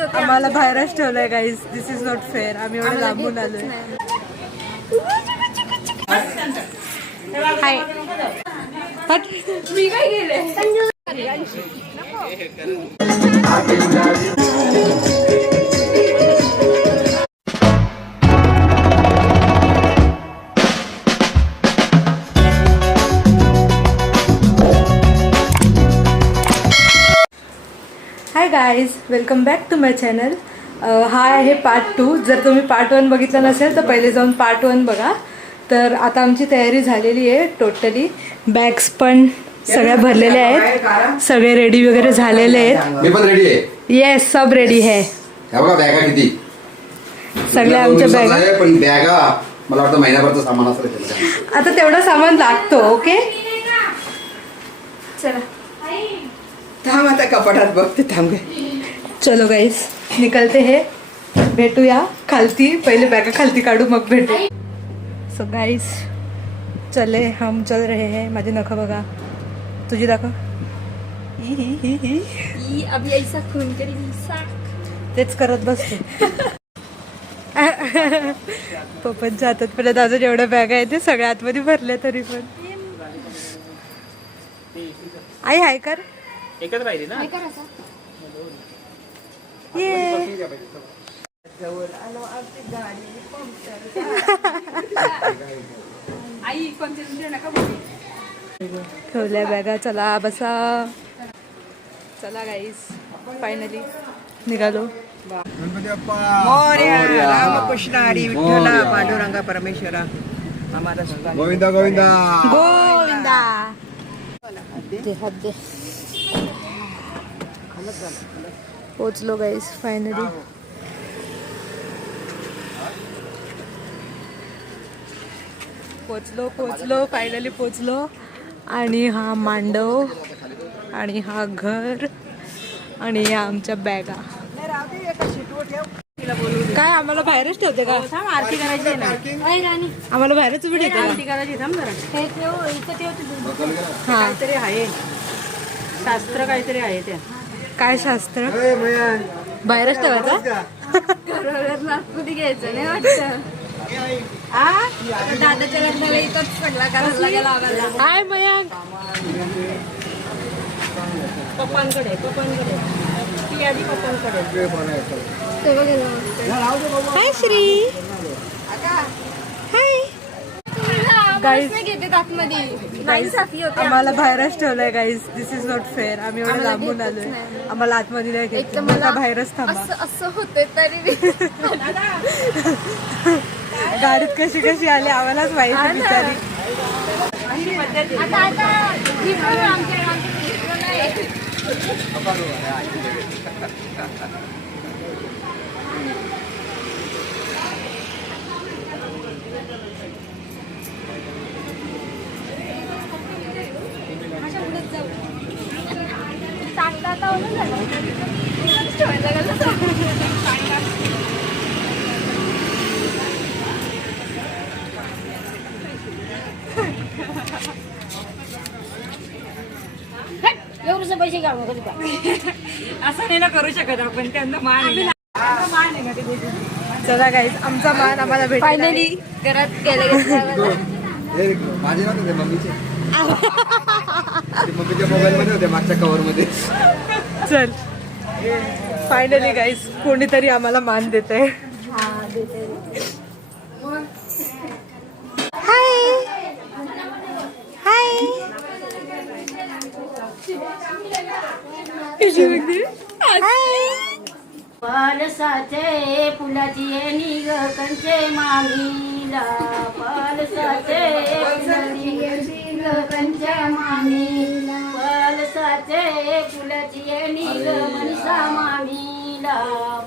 आम्हाला बाहेरच ठेवलंय guys. This is not fair. आम्ही एवढं लांबून आलोय. हाय मी काय गेले. Hi guys, welcome back to my channel. हा आहे पार्ट 2. जर तुम्ही पार्ट 1 बघितलं नसेल तर पहिले जाऊन पार्ट 1 बघा. तर आता आमची तयारी झालेली आहे टोटली. बॅग्स पण सगळ्या भरलेल्या आहेत. सगळे रेडी वगैरे झालेले आहेत. मी पण रेडी आहे. येस, सब रेडी आहे. बघा बॅगा किती सगळ्या आमच्या बॅगा. पण बॅगा मला वाटतं महिनाभरचं सामान असेल. आता तेवढं सामान लागतो. ओके चला थांब आता कपाटात बघते. थांब. चलो गाइस निकलते हैं. भेटूया खालती. पहिले बॅगा खालती काढू मग भेटू. सो गाइस चले हम चल रहे हैं. माझे नख बघा. तुझी दाखव. अभी ऐसा खून करी तेच करत बसते. पप्पांच्या हातात पण अजून एवढ्या बॅगा आहेत. ते सगळ्या आतमध्ये भरले तरी पण. आई हाय कर. एकच राहिली ना. ठेवल्या बॅगा. चला बसा. चला गाईस फायनली निघालो. गणपती बाप्पा मोरया. रामकृष्ण हरी विठ्ठला पांडुरंगा परमेश्वरा आम्हाला सुद्धा गोविंदा गोविंदा गोविंदा. पोचलो गाईस फायनली. पोचलो फायनली पोचलो. आणि हा मांडव आणि हा घर आणि या आमच्या बॅगा. काय आम्हाला बाहेरच ठेवते का. आरती करायची ना. आम्हाला बाहेरच उभी ठेवते आरती करायची. थांब जरा. हा काहीतरी आहे शास्त्र. काहीतरी आहे त्या. काय शास्त्र. बाहेरच ठेवायचा. नागपुरी घ्यायचं नाही वाटतं. दादाच्या लग्नाला इथंच पडला करायला. हाय मयांक. पप्पांकडे ती आधी पप्पांकडे. हाय श्री. Hi guys. घेते आतमध्ये. आम्हाला बाहेरच ठेवलंय guys. This is not fair. आम्ही एवढं लांबून आलोय. आम्हाला आतमध्ये नाही घेत. मला बाहेरच थांबा. असं होतंय तरी गाडीत कशी कशी आली आम्हालाच माहिती बिचारी. एवढे पैसे घ्या असं नाही ना करू शकत आपण. त्यांना मान आहे ना ते. चला गाईज आमचा मान आम्हाला भेट. फायनली घरात गेले. माझे नव्हते मम्मीचे. मम्मीच्या मोबाईल मध्ये होते मागच्या कव्हर मध्ये. चल फायनली गाईज कोणीतरी आम्हाला मान देते. पालसाचे फुलाची निग कंचे मामीला. पालसाचे फुलाची निग कंचे मामीला. पालसाचे फुलाची निग मनसा मामीला.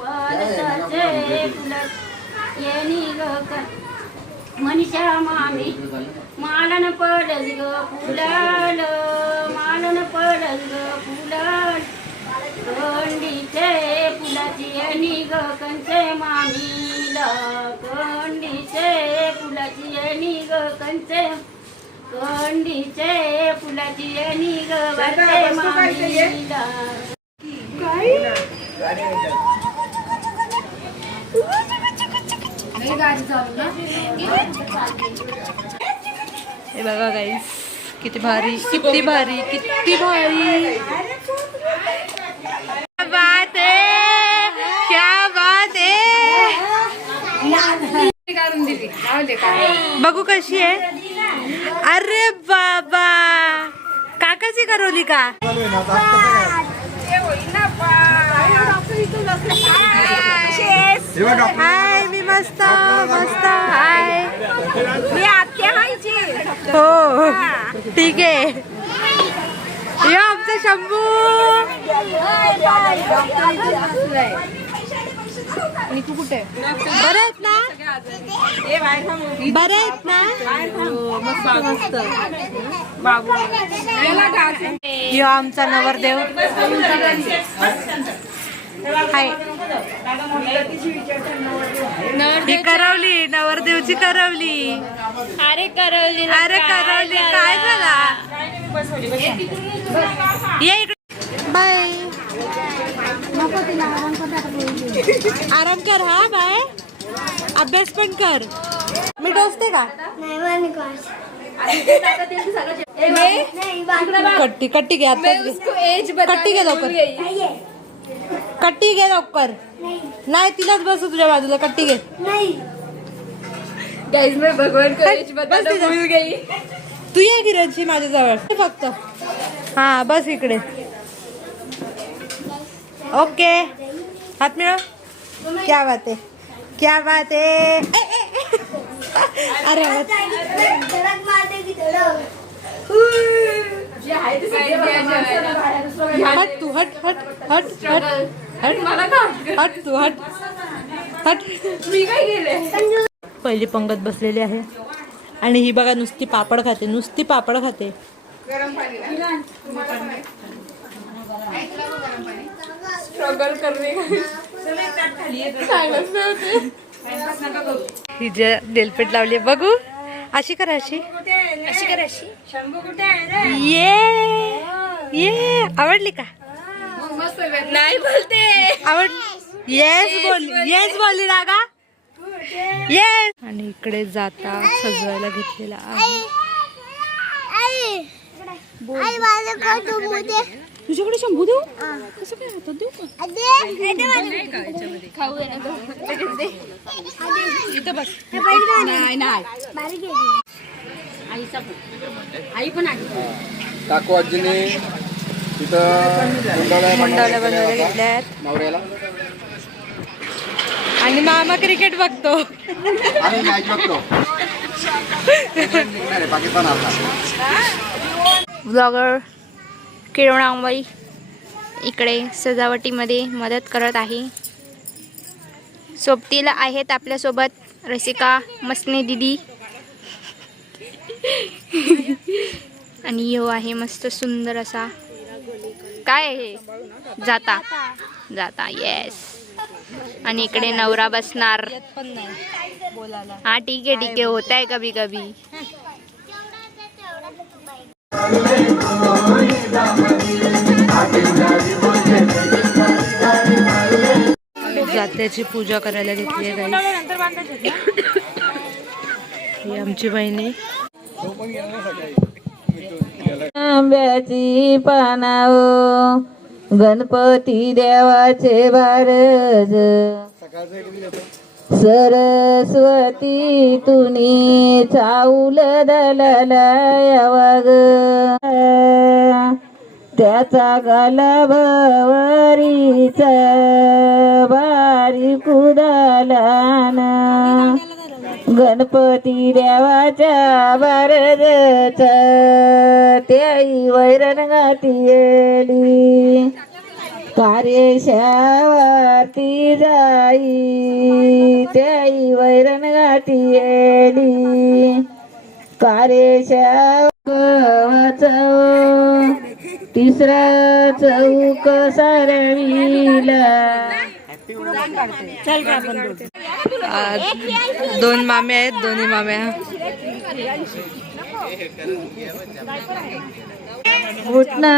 पालसाचे फुलाची निग मनीषा मामी. मालन पडस ग फुलाल. मालन पडस ग फुलाल. कंडीचे फुलाची निग कंचे मामीला. कंडीचे फुलाची निग कंचे. कंडीचे फुलाची निग वाटे मामीला. हे बघा गाईस, किती भारी, किती भारी, किती भारी. क्या बात है, क्या बात है. बघू कशी आहे. अरे बाबा, काकाची करवली का. हाय, मी मस्त मस्त. हाय, मी आत्या हायची. हो ठीक आहे. यो आमचा शंभू. तू कुठे. बरं आहेत ना, बरं आहेत ना. मस्त मस्त. यो आमचा नवरदेव. हाय. ही करवली, नवरदेवची करवली. अरे करवली, अरे करवली, काय झाला. ये इकडे. बाय. आराम कर. हा बाय. अभ्यास पण कर. मी टोचते का. कट्टी कट्टी घे आता. कट्टी घे लवकर. कट्टी घे लवकर. नाही, तिलाच बसू तुझ्या बाजूला. कट्टी घे. भगवान को एज बताना भूल गई. तू ये किरणशी माझ्याजवळ फक्त. हा बस इकडे. ओके, हात मिळव. क्या बात है, क्या बात है. अरे हट तू, हट हट हट हट हट हट तू, हट हट. मी काय गेले. पहिली पंगत बसलेली आहे आणि ही बघा नुसती पापड खाते, नुसती पापड खाते. स्ट्रगल करणे. ही जे डेलपेट लावली बघू. अशी करा, अशी अशी कर, अशी. शंभू कुठे आहे. ये आवडली का. मस्त नाही बोलते. आवड. येस बोलली, येस बोलली रागा. येस. आणि इकडे जाता सजवायला घेतलेला आहे. तुझ्याकडे शंभू देऊ. कसं काय होतं, देऊ का. खाऊ इथं बस. नाही नाही. आई पण आली. काकू आजीने तिथं मंडवल्या बनवल्या घेतल्यात. नवऱ्याला आणि मामा क्रिकेट बघतो. आम्ही मॅच बघतो. पाकिस्तान आता. ब्लॉगर किरणाबाई इकडे सजावटीमध्ये मदत करत आहे. सोबतीला आहेत आपल्यासोबत रसिका मसने दिदी. आणि यो आहे मस्त सुंदर असा. काय आहे. जाता जाता. येस. आणि इकडे नवरा बसणार. हा ठीक आहे, ठीक आहे, होता है कभी कभी. जात्याची पूजा करायला घेतली आहे गाईस. ही आमची बहिणी. आंब्याची पानाव गणपती देवाचे बारज. सरस्वती तुनी चाऊल दलाला वाग. त्याचा गाला भवरीचा बारी कुदालान. गणपती देवाच्या बारदच त्याई वैरण घातियेली. कार्यशावरती जाई त्याई वैरण घातियेली. कार्यशाव तिसरा चौक सारविला. दोन मामे आहेत, दोन्ही माम्या. उठना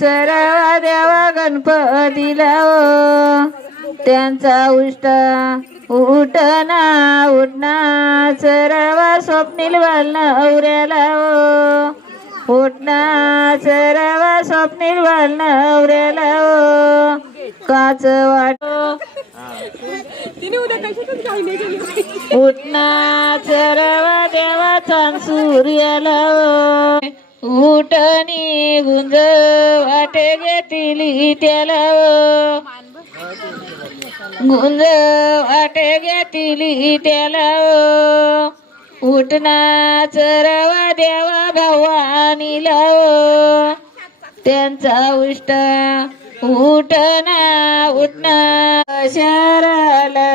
चरावा देवा गणपतीला. त्यांचा उष्ट उठना उठना चरवा स्वप्नील बाल नवऱ्याला उठना चरवा स्वप्नील बाल नवऱ्याला काच वाट उठना चरवा देवाचा सूर्याला उठणी गुंज वाटे घेतली त्याला गुंज वाटे घेतली त्याला उठना चरवा देवा भवानीला त्यांचा उष्ट उठना उठना शहराला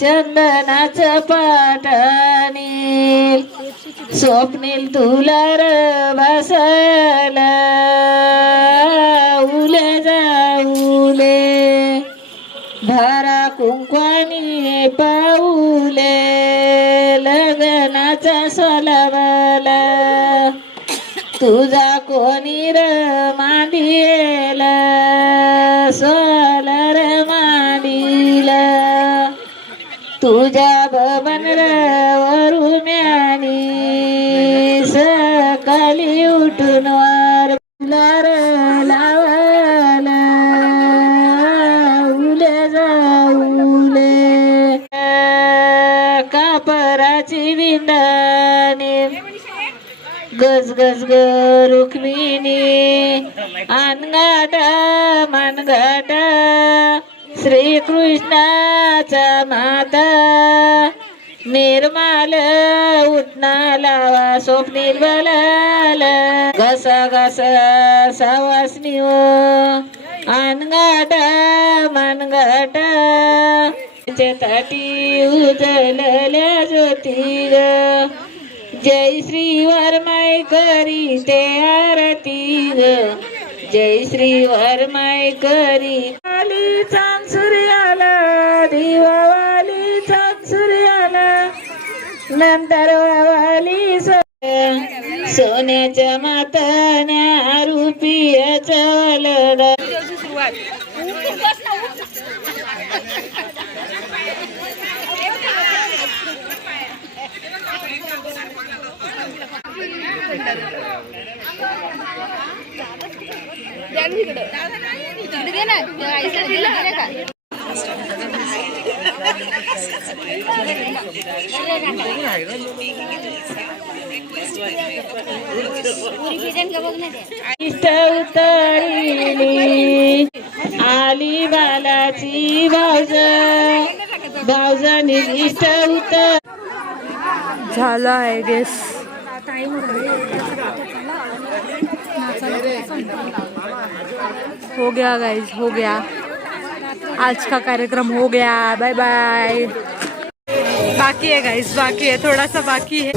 चंदनाचं पाटाने स्वप्नील तुला र बसायला उले जाऊले भरा कुंकवानी पाऊले लग्नाचा सोलावाला तुझा कोणी र मांडीला सोला र मांडीला तुझ्या बबन र वरुम्यानी सकाळी उठून वार फुलार लावाला उले जाऊले कापराची विंदाने गज गज ग रुक्मिणी अनगाटा मनगाटा श्रीकृष्णाचा माता निर्माल उठना लावा स्वप्नील बलाला घसा घसा सावासनी अनगाटा मनगाटा ताटी उजळल्या ज्योती ग जय श्री वरमाय करी ते आरती ग जय श्री वरमाय करी वाली चांद सूर्याला दिवावाली चांद सूर्याला नंतर वाली सोन्याच्या मातान्या रुपयाचा लढा इष्ट उतरली आली बालाची भावजाने इष्ट उतर झाला आहे गेस. हो गया गाइस, हो गया. आज का कार्यक्रम हो गया. Bye bye. बाकी है गाइस, बाकी है, थोड़ा सा बाकी है.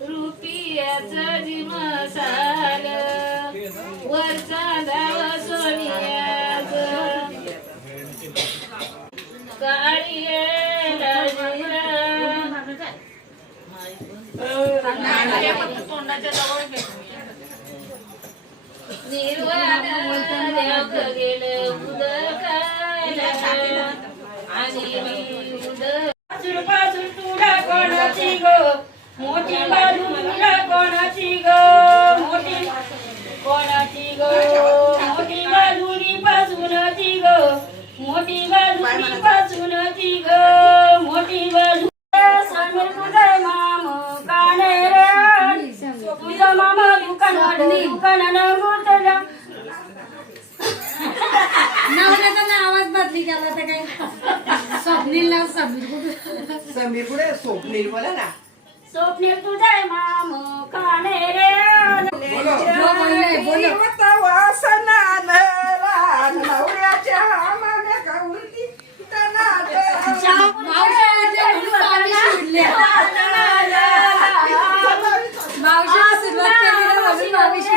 रुपयाचं मसाल वरचा दाव सोनियाच काळी निर्वाण देव गेलं उदकाला आणि पासून तुला कोणाची ग मोठी बाजू तुला कोणाची ग मोठी कोणाची ग मोठी बाजूनी पासूनची ग मोठी बाजूनी पासूनची ग मोठी बाजू समीर तुझे माम काने रे तुझा मामा दुकान गुतला नवऱ्याचा आवाज बदली केला तर काही स्वप्नील नाव समीर कुठे समीर पुढे स्वप्नील बोला ना स्वप्नील तुझे माम काने रे नवऱ्याच्या माम्या कवळती मावशी सुरुवात केली ना, म्हणून मावशी